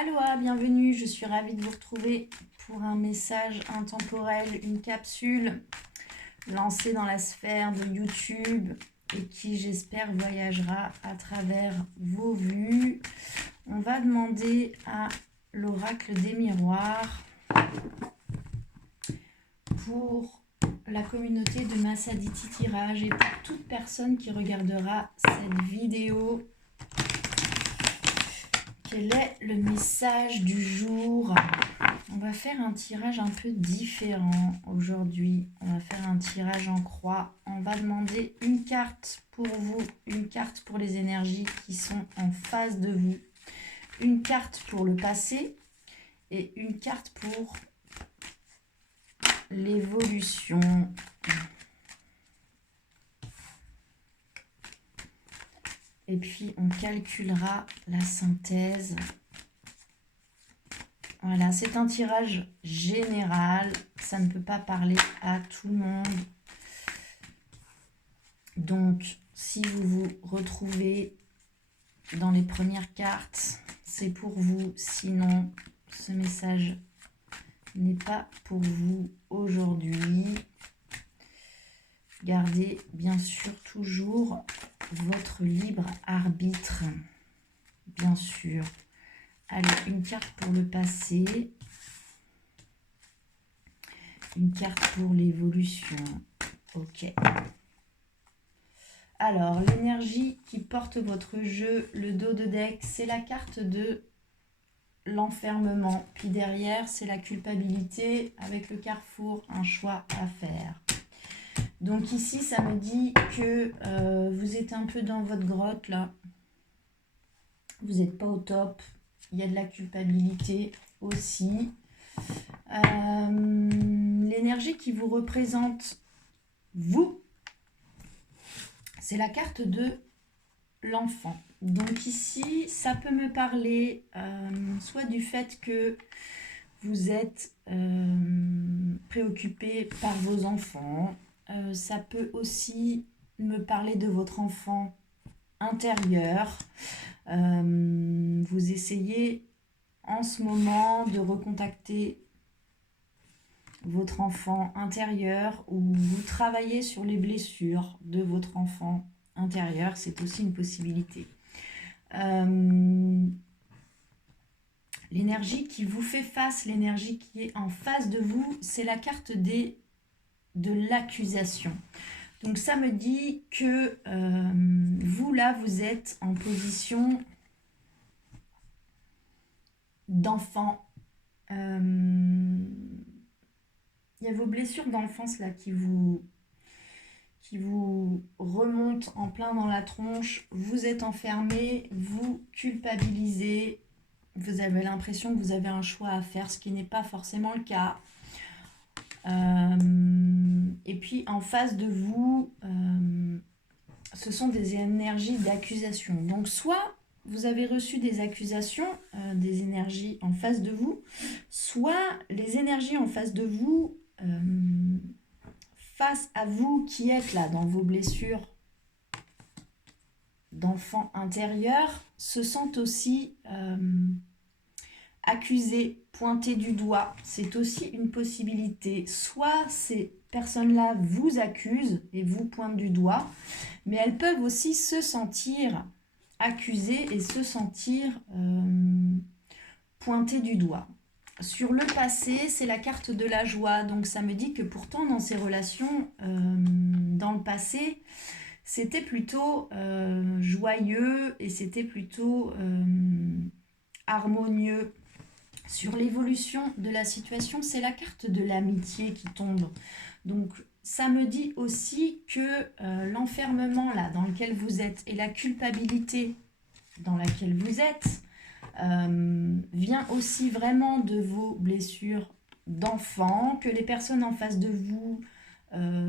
Aloha, bienvenue, je suis ravie de vous retrouver pour un message intemporel, une capsule lancée dans la sphère de YouTube et qui, j'espère, voyagera à travers vos vues. On va demander à l'oracle des miroirs pour la communauté de Massaditi Tirage et pour toute personne qui regardera cette vidéo. Quel est le message du jour? On va faire un tirage un peu différent aujourd'hui. On va faire un tirage en croix. On va demander une carte pour vous, une carte pour les énergies qui sont en face de vous, une carte pour le passé et une carte pour l'évolution. Et puis, on calculera la synthèse. Voilà, c'est un tirage général. Ça ne peut pas parler à tout le monde. Donc, si vous vous retrouvez dans les premières cartes, c'est pour vous. Sinon, ce message n'est pas pour vous aujourd'hui. Gardez bien sûr toujours votre libre arbitre, bien sûr. Allez, une carte pour le passé, une carte pour l'évolution. Ok. Alors, l'énergie qui porte votre jeu, le dos de deck, c'est la carte de l'enfermement. Puis derrière, c'est la culpabilité avec le carrefour, un choix à faire. Donc ici, ça me dit que vous êtes un peu dans votre grotte, là. Vous n'êtes pas au top. Il y a de la culpabilité aussi. L'énergie qui vous représente, vous, c'est la carte de l'enfant. Donc ici, ça peut me parler soit du fait que vous êtes préoccupé par vos enfants. Ça peut aussi me parler de votre enfant intérieur. Vous essayez en ce moment de recontacter votre enfant intérieur ou vous travaillez sur les blessures de votre enfant intérieur. C'est aussi une possibilité. L'énergie qui vous fait face, l'énergie qui est en face de vous, c'est la carte de l'accusation. Donc ça me dit que vous là, vous êtes en position d'enfant. Il y a vos blessures d'enfance là qui vous remontent en plein dans la tronche. Vous êtes enfermé, vous culpabilisez. Vous avez l'impression que vous avez un choix à faire, ce qui n'est pas forcément le cas. Et puis en face de vous, ce sont des énergies d'accusation. Donc soit vous avez reçu des accusations, des énergies en face de vous, soit les énergies en face de vous, face à vous qui êtes là dans vos blessures d'enfant intérieur, se sentent aussi accusés, pointés du doigt. C'est aussi une possibilité. Soit ces personnes-là vous accusent et vous pointent du doigt, mais elles peuvent aussi se sentir accusées et se sentir pointées du doigt. Sur le passé, c'est la carte de la joie. Donc ça me dit que pourtant dans ces relations, dans le passé, c'était plutôt joyeux et c'était plutôt harmonieux. Sur l'évolution de la situation, c'est la carte de l'amitié qui tombe. Donc, ça me dit aussi que l'enfermement là dans lequel vous êtes et la culpabilité dans laquelle vous êtes vient aussi vraiment de vos blessures d'enfant, que les personnes en face de vous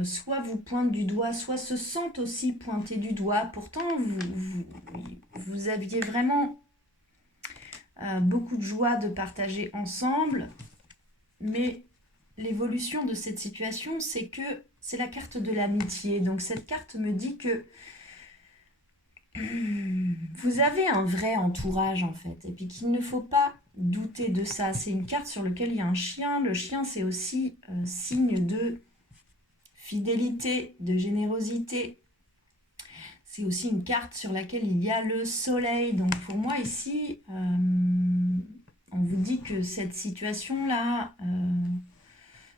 soit vous pointent du doigt, soit se sentent aussi pointées du doigt. Pourtant, vous aviez vraiment beaucoup de joie de partager ensemble, mais l'évolution de cette situation, c'est que c'est la carte de l'amitié. Donc cette carte me dit que vous avez un vrai entourage en fait, et puis qu'il ne faut pas douter de ça. C'est une carte sur laquelle il y a un chien. Le chien, c'est aussi signe de fidélité, de générosité. C'est aussi une carte sur laquelle il y a le soleil. Donc pour moi ici, on vous dit que cette situation-là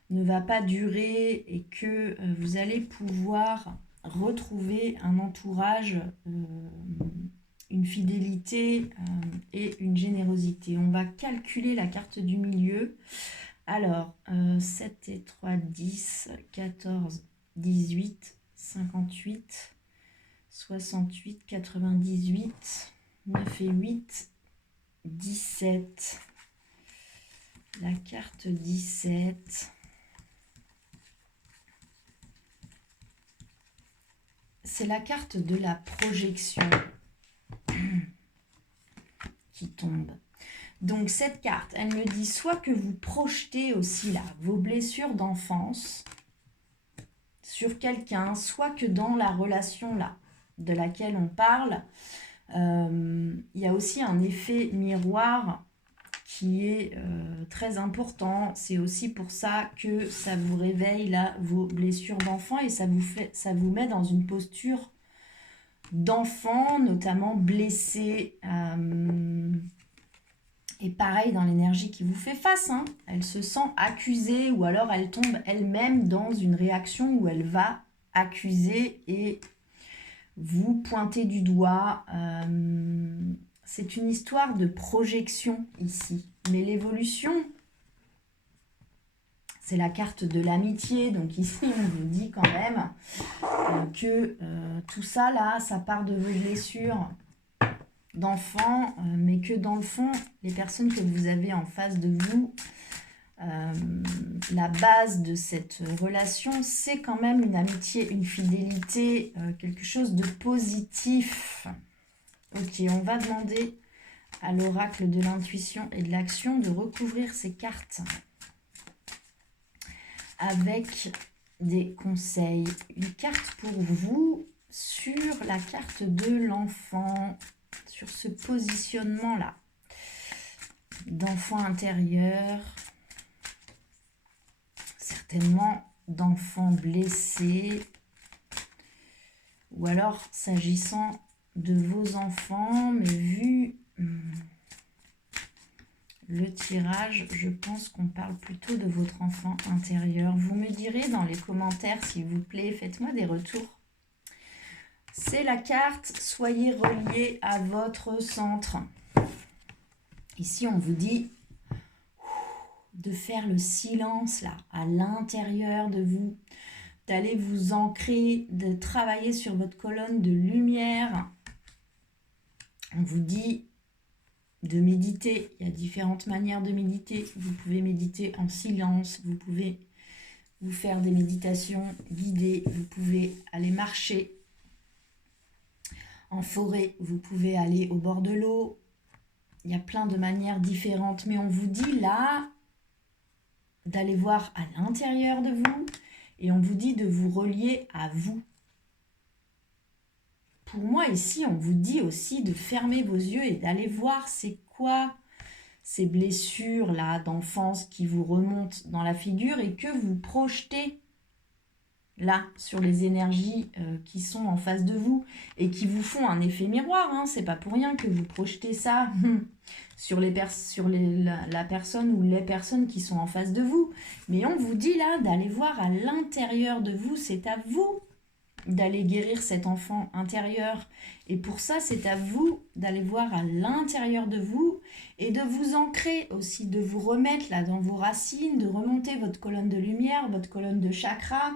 ne va pas durer et que vous allez pouvoir retrouver un entourage, une fidélité et une générosité. On va calculer la carte du milieu. Alors, 7 et 3, 10, 14, 18, 58, 68, 98, 9 et 8, 17. La carte 17. C'est la carte de la projection qui tombe. Donc cette carte, elle me dit soit que vous projetez aussi là vos blessures d'enfance sur quelqu'un, soit que dans la relation là de laquelle on parle, il y a aussi un effet miroir qui est très important. C'est aussi pour ça que ça vous réveille là vos blessures d'enfant et ça vous met dans une posture d'enfant, notamment blessé. Et pareil dans l'énergie qui vous fait face, hein. Elle se sent accusée ou alors elle tombe elle-même dans une réaction où elle va accuser et vous pointer du doigt. C'est une histoire de projection ici. Mais l'évolution, c'est la carte de l'amitié. Donc ici, on vous dit quand même que tout ça, là, ça part de vos blessures d'enfants, mais que dans le fond, les personnes que vous avez en face de vous, la base de cette relation, c'est quand même une amitié, une fidélité, quelque chose de positif. Ok, on va demander à l'oracle de l'intuition et de l'action de recouvrir ces cartes avec des conseils. Une carte pour vous sur la carte de l'enfant, sur ce positionnement-là d'enfant intérieur, certainement d'enfant blessé, ou alors s'agissant de vos enfants, mais vu le tirage, je pense qu'on parle plutôt de votre enfant intérieur. Vous me direz dans les commentaires, s'il vous plaît, faites-moi des retours. C'est la carte « Soyez reliés à votre centre ». Ici, on vous dit de faire le silence là, à l'intérieur de vous, d'aller vous ancrer, de travailler sur votre colonne de lumière. On vous dit de méditer. Il y a différentes manières de méditer. Vous pouvez méditer en silence, vous pouvez vous faire des méditations guidées, vous pouvez aller marcher en forêt, vous pouvez aller au bord de l'eau. Il y a plein de manières différentes, mais on vous dit là d'aller voir à l'intérieur de vous et on vous dit de vous relier à vous. Pour moi ici, on vous dit aussi de fermer vos yeux et d'aller voir c'est quoi ces blessures là d'enfance qui vous remontent dans la figure et que vous projetez là sur les énergies qui sont en face de vous et qui vous font un effet miroir, hein. C'est pas pour rien que vous projetez ça sur la personne ou les personnes qui sont en face de vous. Mais on vous dit là d'aller voir à l'intérieur de vous, c'est à vous d'aller guérir cet enfant intérieur. Et pour ça, c'est à vous d'aller voir à l'intérieur de vous et de vous ancrer aussi, de vous remettre là dans vos racines, de remonter votre colonne de lumière, votre colonne de chakra,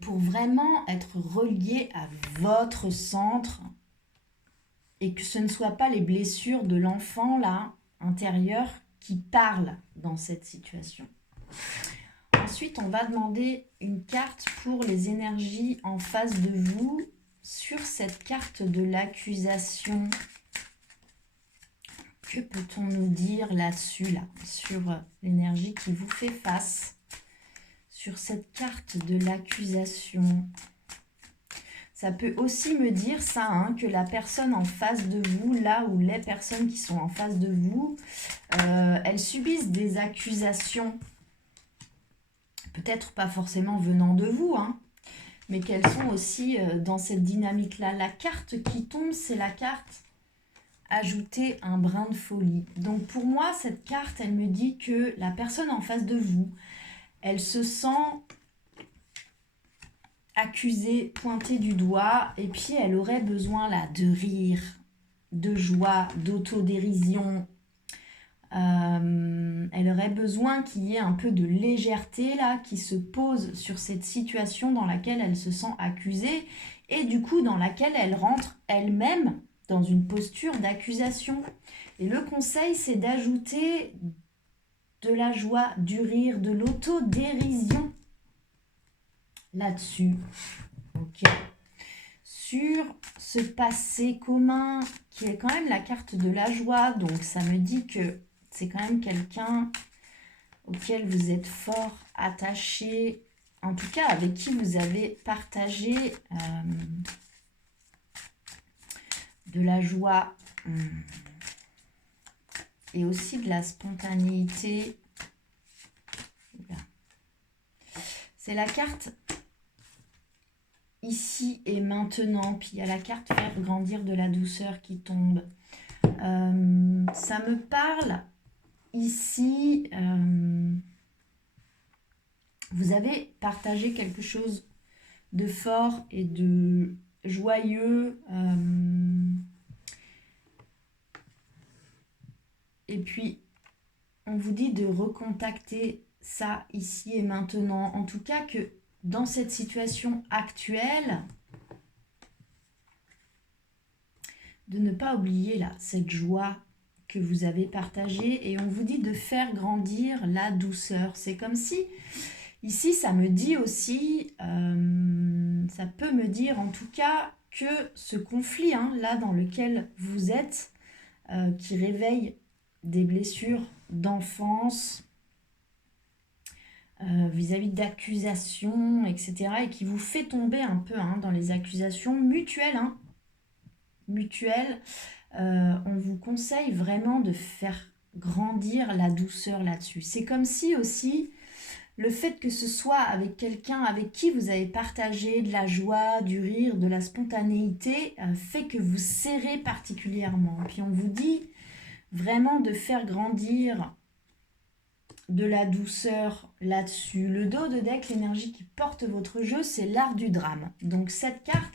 pour vraiment être relié à votre centre et que ce ne soit pas les blessures de l'enfant là intérieur qui parlent dans cette situation. Ensuite, on va demander une carte pour les énergies en face de vous sur cette carte de l'accusation. Que peut-on nous dire là-dessus, là, sur l'énergie qui vous fait face, sur cette carte de l'accusation? Ça peut aussi me dire ça, hein, que la personne en face de vous, là où les personnes qui sont en face de vous, elles subissent des accusations, peut-être pas forcément venant de vous, hein, mais qu'elles sont aussi dans cette dynamique-là. La carte qui tombe, c'est la carte ajouter un brin de folie. Donc pour moi, cette carte, elle me dit que la personne en face de vous, elle se sent accusée, pointée du doigt, et puis elle aurait besoin là de rire, de joie, d'autodérision. Elle aurait besoin qu'il y ait un peu de légèreté là qui se pose sur cette situation dans laquelle elle se sent accusée et du coup dans laquelle elle rentre elle-même dans une posture d'accusation. Et le conseil, c'est d'ajouter de la joie, du rire, de l'autodérision là-dessus. Ok. Sur ce passé commun qui est quand même la carte de la joie, donc ça me dit que c'est quand même quelqu'un auquel vous êtes fort attaché, en tout cas avec qui vous avez partagé de la joie et aussi de la spontanéité. C'est la carte ici et maintenant, puis il y a la carte faire grandir de la douceur qui tombe. Ça me parle ici, vous avez partagé quelque chose de fort et de joyeux. Et puis, on vous dit de recontacter ça ici et maintenant. En tout cas, que dans cette situation actuelle, de ne pas oublier là, cette joie que vous avez partagée. Et on vous dit de faire grandir la douceur. C'est comme si, ici, ça me dit aussi, ça peut me dire en tout cas que ce conflit hein, là dans lequel vous êtes, qui réveille des blessures d'enfance, vis-à-vis d'accusations, etc. et qui vous fait tomber un peu hein, dans les accusations mutuelles. Hein, mutuelles. On vous conseille vraiment de faire grandir la douceur là-dessus. C'est comme si aussi le fait que ce soit avec quelqu'un avec qui vous avez partagé de la joie, du rire, de la spontanéité, fait que vous serrez particulièrement. Puis on vous dit vraiment de faire grandir de la douceur là-dessus. Le dos de deck, l'énergie qui porte votre jeu, c'est l'art du drame. Donc cette carte,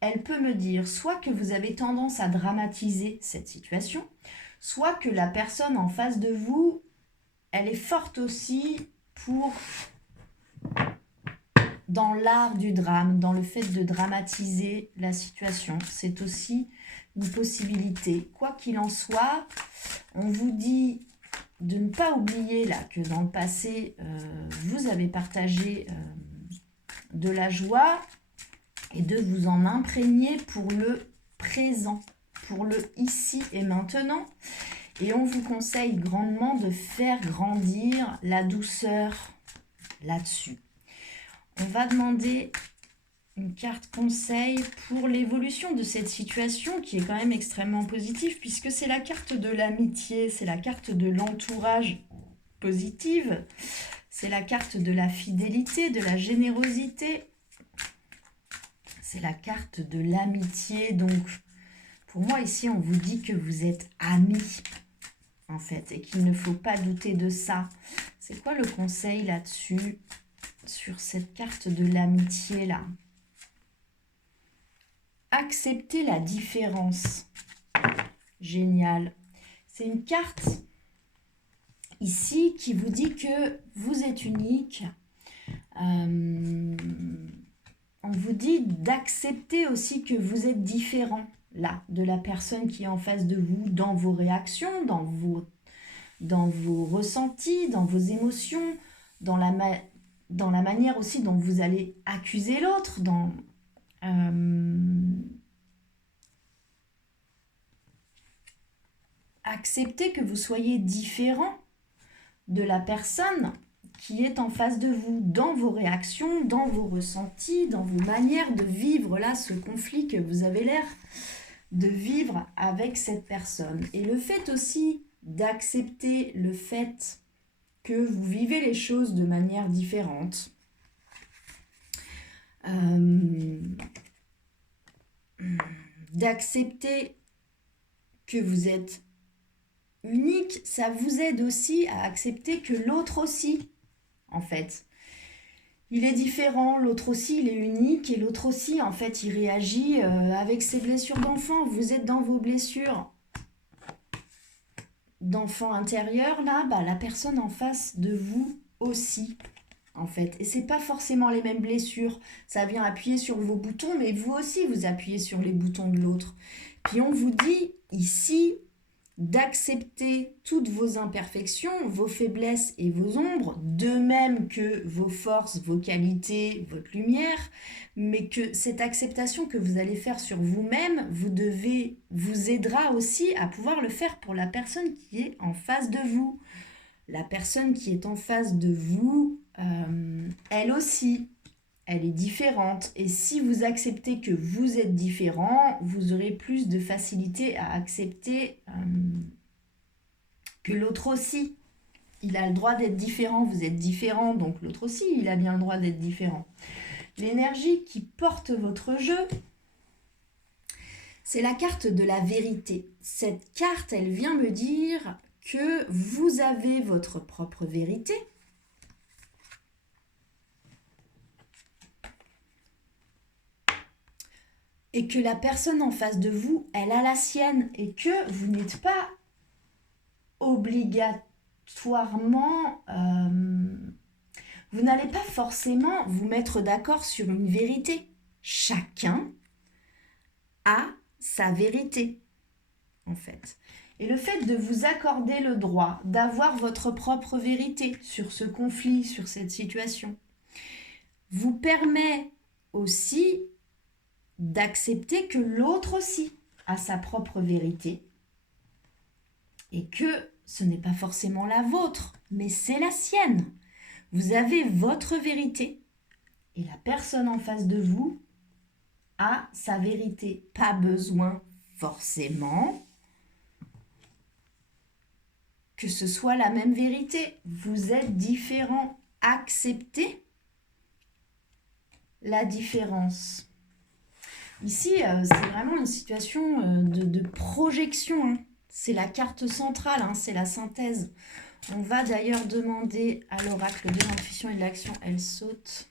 elle peut me dire soit que vous avez tendance à dramatiser cette situation, soit que la personne en face de vous, elle est forte aussi pour dans l'art du drame, dans le fait de dramatiser la situation. C'est aussi une possibilité. Quoi qu'il en soit, on vous dit de ne pas oublier là que dans le passé, vous avez partagé de la joie et de vous en imprégner pour le présent, pour le ici et maintenant. Et on vous conseille grandement de faire grandir la douceur là-dessus. On va demander une carte conseil pour l'évolution de cette situation qui est quand même extrêmement positive puisque c'est la carte de l'amitié, c'est la carte de l'entourage positive, c'est la carte de la fidélité, de la générosité, c'est la carte de l'amitié. Donc pour moi ici on vous dit que vous êtes amis en fait et qu'il ne faut pas douter de ça. C'est quoi le conseil là-dessus sur cette carte de l'amitié là? Accepter la différence. Génial. C'est une carte ici qui vous dit que vous êtes unique. On vous dit d'accepter aussi que vous êtes différent là de la personne qui est en face de vous dans vos réactions, dans vos ressentis, dans vos émotions, dans la manière aussi dont vous allez accuser l'autre, accepter que vous soyez différent de la personne qui est en face de vous, dans vos réactions, dans vos ressentis, dans vos manières de vivre là, ce conflit que vous avez l'air de vivre avec cette personne. Et le fait aussi d'accepter le fait que vous vivez les choses de manière différente, d'accepter que vous êtes unique, ça vous aide aussi à accepter que l'autre aussi, en fait, il est différent, l'autre aussi, il est unique, et l'autre aussi, en fait, il réagit avec ses blessures d'enfant. Vous êtes dans vos blessures d'enfant intérieur, là, bah, la personne en face de vous aussi, en fait. Et c'est pas forcément les mêmes blessures. Ça vient appuyer sur vos boutons, mais vous aussi, vous appuyez sur les boutons de l'autre. Puis on vous dit ici d'accepter toutes vos imperfections, vos faiblesses et vos ombres, de même que vos forces, vos qualités, votre lumière, mais que cette acceptation que vous allez faire sur vous-même, vous aidera aussi à pouvoir le faire pour la personne qui est en face de vous. La personne qui est en face de vous, elle aussi, elle est différente. Et si vous acceptez que vous êtes différent, vous aurez plus de facilité à accepter que l'autre aussi. Il a le droit d'être différent, vous êtes différent, donc l'autre aussi, il a bien le droit d'être différent. L'énergie qui porte votre jeu, c'est la carte de la vérité. Cette carte, elle vient me dire que vous avez votre propre vérité. Et que la personne en face de vous, elle a la sienne. Et que vous n'êtes pas obligatoirement... vous n'allez pas forcément vous mettre d'accord sur une vérité. Chacun a sa vérité, en fait. Et le fait de vous accorder le droit d'avoir votre propre vérité sur ce conflit, sur cette situation, vous permet aussi d'accepter que l'autre aussi a sa propre vérité et que ce n'est pas forcément la vôtre, mais c'est la sienne. Vous avez votre vérité et la personne en face de vous a sa vérité. Pas besoin forcément que ce soit la même vérité. Vous êtes différents. Acceptez la différence. Ici, c'est vraiment une situation de projection. Hein. C'est la carte centrale, hein, c'est la synthèse. On va d'ailleurs demander à l'oracle de l'intuition et de l'action. Elle saute.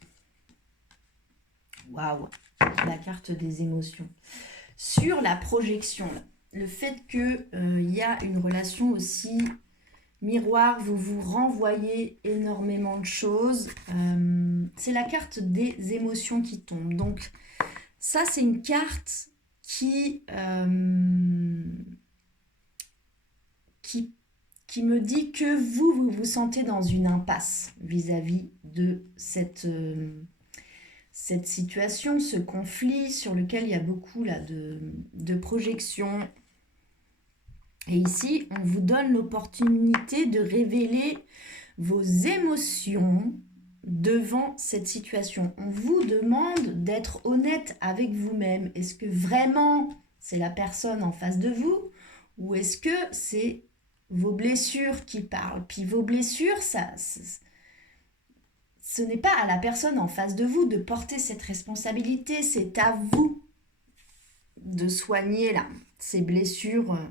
Waouh, la carte des émotions. Sur la projection, le fait qu'il y a une relation aussi miroir, vous vous renvoyez énormément de choses. C'est la carte des émotions qui tombe. Donc, ça, c'est une carte qui me dit que vous vous sentez dans une impasse vis-à-vis de cette situation, ce conflit sur lequel il y a beaucoup là, de projections. Et ici, on vous donne l'opportunité de révéler vos émotions devant cette situation. On vous demande d'être honnête avec vous-même. Est-ce que vraiment c'est la personne en face de vous ou est-ce que c'est vos blessures qui parlent? Puis vos blessures, ce n'est pas à la personne en face de vous de porter cette responsabilité. C'est à vous de soigner là, ces blessures-là.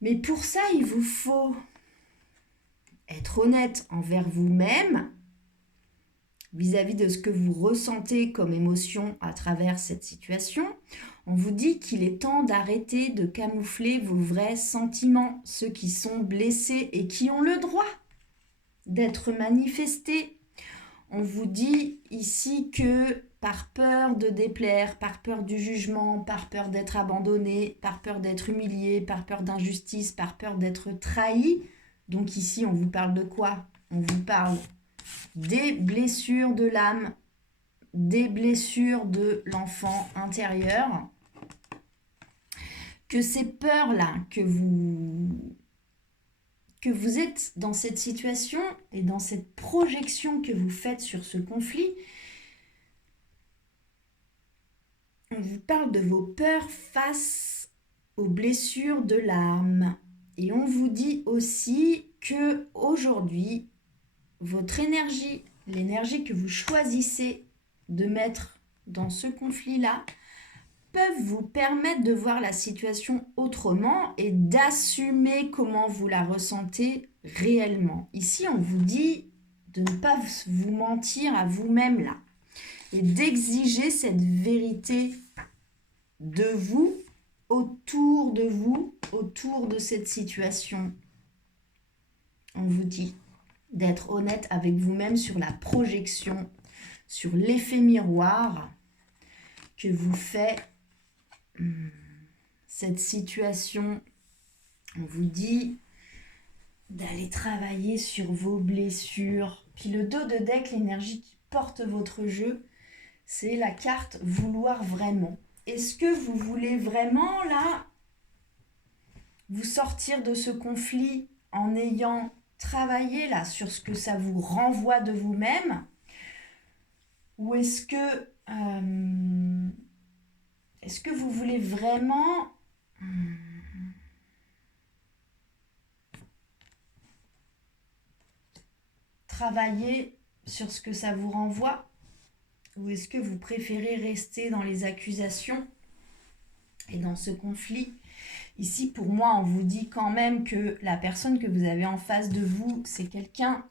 Mais pour ça, il vous faut être honnête envers vous-même vis-à-vis de ce que vous ressentez comme émotion à travers cette situation. On vous dit qu'il est temps d'arrêter de camoufler vos vrais sentiments, ceux qui sont blessés et qui ont le droit d'être manifestés. On vous dit ici que par peur de déplaire, par peur du jugement, par peur d'être abandonné, par peur d'être humilié, par peur d'injustice, par peur d'être trahi. Donc ici, on vous parle de quoi? On vous parle des blessures de l'âme, des blessures de l'enfant intérieur. Que ces peurs-là que vous que vous êtes dans cette situation et dans cette projection que vous faites sur ce conflit, on vous parle de vos peurs face aux blessures de l'âme. Et on vous dit aussi que aujourd'hui, votre énergie, l'énergie que vous choisissez de mettre dans ce conflit-là, peuvent vous permettre de voir la situation autrement et d'assumer comment vous la ressentez réellement. Ici, on vous dit de ne pas vous mentir à vous-même là et d'exiger cette vérité de vous, autour de cette situation. On vous dit d'être honnête avec vous-même sur la projection, sur l'effet miroir que vous fait cette situation. On vous dit d'aller travailler sur vos blessures. Puis le dos de deck, l'énergie qui porte votre jeu, c'est la carte vouloir vraiment. Est-ce que vous voulez vraiment là vous sortir de ce conflit en ayant travaillé là sur ce que ça vous renvoie de vous-même? Ou est-ce que vous voulez vraiment travailler sur ce que ça vous renvoie? Ou est-ce que vous préférez rester dans les accusations et dans ce conflit? Ici, pour moi, on vous dit quand même que la personne que vous avez en face de vous, c'est quelqu'un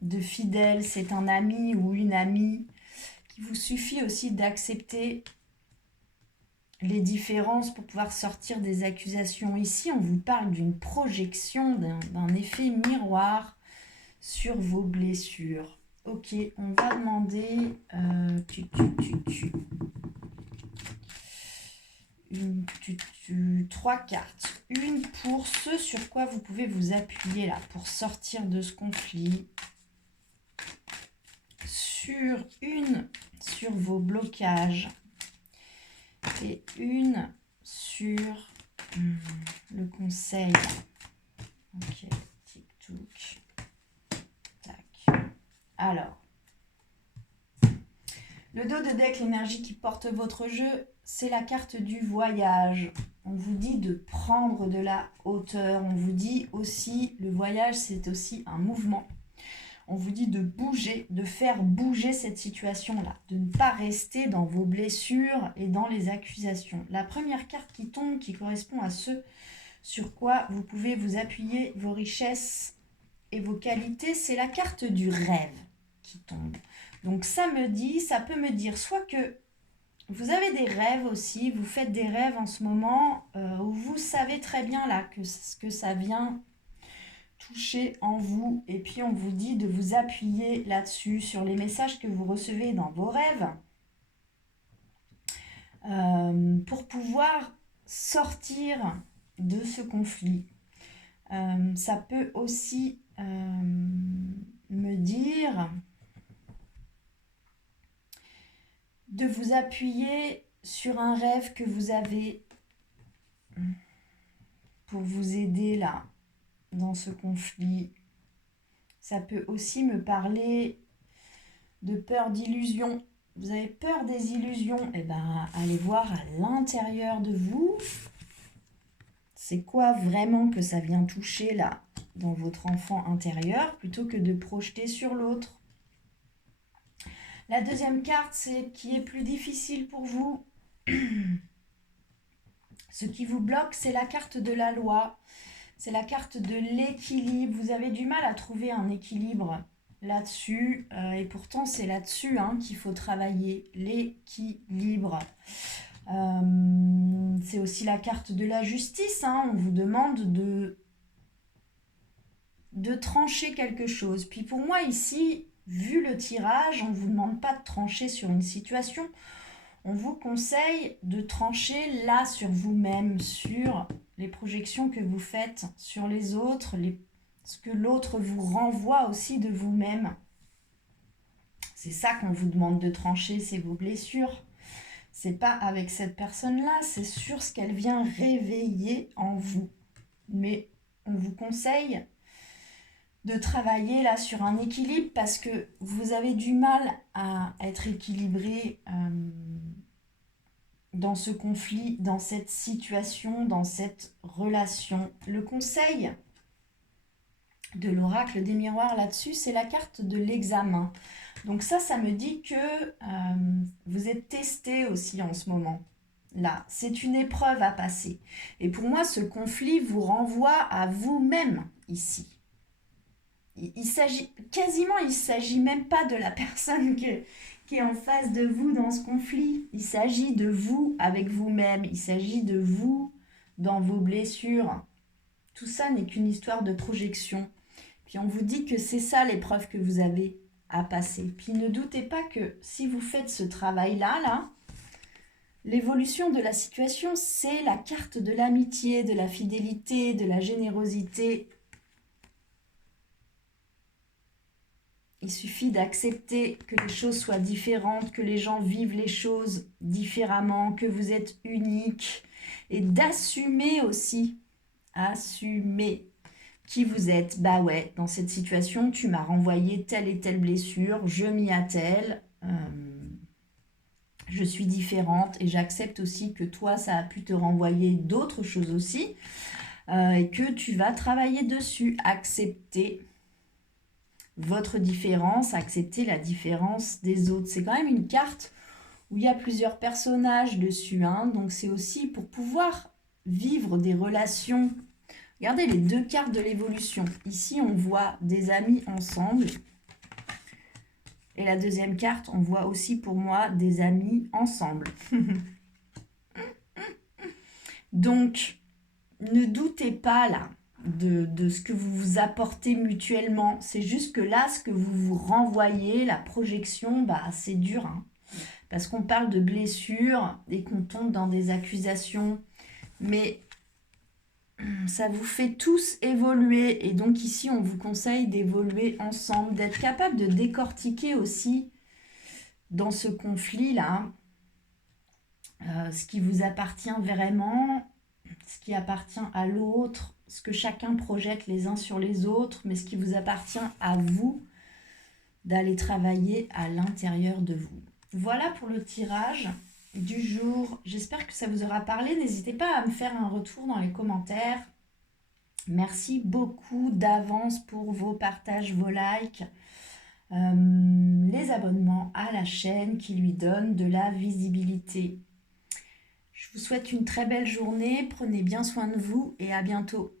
de fidèle, c'est un ami ou une amie. Il vous suffit aussi d'accepter les différences pour pouvoir sortir des accusations. Ici, on vous parle d'une projection, d'un effet miroir sur vos blessures. Ok, on va demander 3 cartes. Une pour ce sur quoi vous pouvez vous appuyer là pour sortir de ce conflit. Une sur vos blocages et une sur le conseil. Ok, tic-touc. Tac. Alors, le dos de deck, l'énergie qui porte votre jeu, c'est la carte du voyage. On vous dit de prendre de la hauteur. On vous dit aussi, le voyage, c'est aussi un mouvement. On vous dit de bouger, de faire bouger cette situation-là, de ne pas rester dans vos blessures et dans les accusations. La première carte qui tombe, qui correspond à ce sur quoi vous pouvez vous appuyer, vos richesses et vos qualités, c'est la carte du rêve qui tombe. Donc ça peut me dire soit que vous avez des rêves aussi, vous faites des rêves en ce moment où vous savez très bien là que ça vient toucher en vous, et puis on vous dit de vous appuyer là-dessus, sur les messages que vous recevez dans vos rêves, pour pouvoir sortir de ce conflit. Ça peut aussi me dire de vous appuyer sur un rêve que vous avez pour vous aider là dans ce conflit. Ça peut aussi me parler de peur d'illusion. Vous avez peur des illusions? Eh bien, allez voir à l'intérieur de vous. C'est quoi vraiment que ça vient toucher là dans votre enfant intérieur plutôt que de projeter sur l'autre. La deuxième carte, c'est qui est plus difficile pour vous. Ce qui vous bloque, c'est la carte de la loi. C'est la carte de l'équilibre. Vous avez du mal à trouver un équilibre là-dessus. Et pourtant, c'est là-dessus qu'il faut travailler. L'équilibre. C'est aussi la carte de la justice. On vous demande de trancher quelque chose. Puis pour moi, ici, vu le tirage, on ne vous demande pas de trancher sur une situation. On vous conseille de trancher là sur vous-même, sur les projections que vous faites sur les autres, ce que l'autre vous renvoie aussi de vous-même. C'est ça qu'on vous demande de trancher, c'est vos blessures. C'est pas avec cette personne-là, c'est sur ce qu'elle vient réveiller en vous. Mais on vous conseille de travailler là sur un équilibre parce que vous avez du mal à être équilibré dans ce conflit, dans cette situation, dans cette relation. Le conseil de l'oracle des miroirs là-dessus, c'est la carte de l'examen. Donc ça me dit que vous êtes testé aussi en ce moment. Là, c'est une épreuve à passer. Et pour moi, ce conflit vous renvoie à vous-même ici. Il s'agit même pas de la personne qui est en face de vous dans ce conflit. Il s'agit de vous avec vous-même. Il s'agit de vous dans vos blessures. Tout ça n'est qu'une histoire de projection. Puis on vous dit que c'est ça l'épreuve que vous avez à passer. Puis ne doutez pas que si vous faites ce travail-là, l'évolution de la situation, c'est la carte de l'amitié, de la fidélité, de la générosité. Il suffit d'accepter que les choses soient différentes, que les gens vivent les choses différemment, que vous êtes unique et d'assumer aussi, assumer qui vous êtes. Bah ouais, dans cette situation, tu m'as renvoyé telle et telle blessure, je m'y attelle, je suis différente et j'accepte aussi que toi, ça a pu te renvoyer d'autres choses aussi et que tu vas travailler dessus, accepter votre différence, accepter la différence des autres. C'est quand même une carte où il y a plusieurs personnages dessus, hein, donc c'est aussi pour pouvoir vivre des relations. Regardez les deux cartes de l'évolution. Ici, on voit des amis ensemble. Et la deuxième carte, on voit aussi pour moi des amis ensemble. Donc, ne doutez pas là de ce que vous vous apportez mutuellement. C'est juste que là, ce que vous vous renvoyez, la projection, bah, c'est dur. Hein, parce qu'on parle de blessures et qu'on tombe dans des accusations. Mais ça vous fait tous évoluer. Et donc ici, on vous conseille d'évoluer ensemble, d'être capable de décortiquer aussi dans ce conflit-là ce qui vous appartient vraiment, ce qui appartient à l'autre, ce que chacun projette les uns sur les autres, mais ce qui vous appartient à vous d'aller travailler à l'intérieur de vous. Voilà pour le tirage du jour. J'espère que ça vous aura parlé. N'hésitez pas à me faire un retour dans les commentaires. Merci beaucoup d'avance pour vos partages, vos likes, les abonnements à la chaîne qui lui donnent de la visibilité. Je vous souhaite une très belle journée. Prenez bien soin de vous et à bientôt.